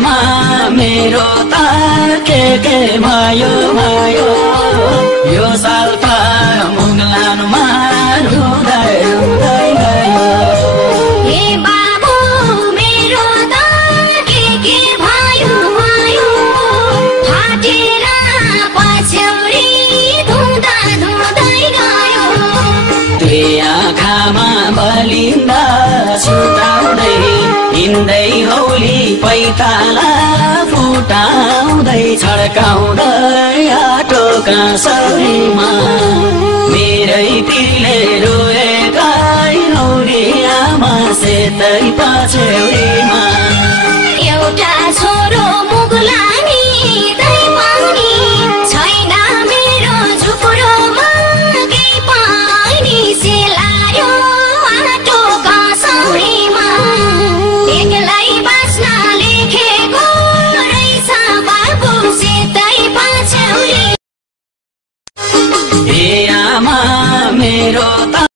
आमा मेरो त के भयो भयो यो साल त मुगलानमा रुँदै रुँदै गयो। हे बाबु मेरो त के भयो भयो फाटेर पछ्यौरी धुँदा धुँदै गयो। दुई आँखामा बलिन्दा छुटाउँदै हिँड्दै हौली पैताला फुटाउँदै छड्काउँदै आटो काँसौरीमा मेरै तिरले रोएका हौली आमा सेतै पछ्यौरीमा। एउटा छोरो मुगलानी दै पानी छैन मेरो झुक्रोमा केही पानी सेलायो आटो काँसौरीमा। एक्लै बाँच्न लेखेको रहेछ बाबु सेतै पछ्यौरी। हे आमा मेरो त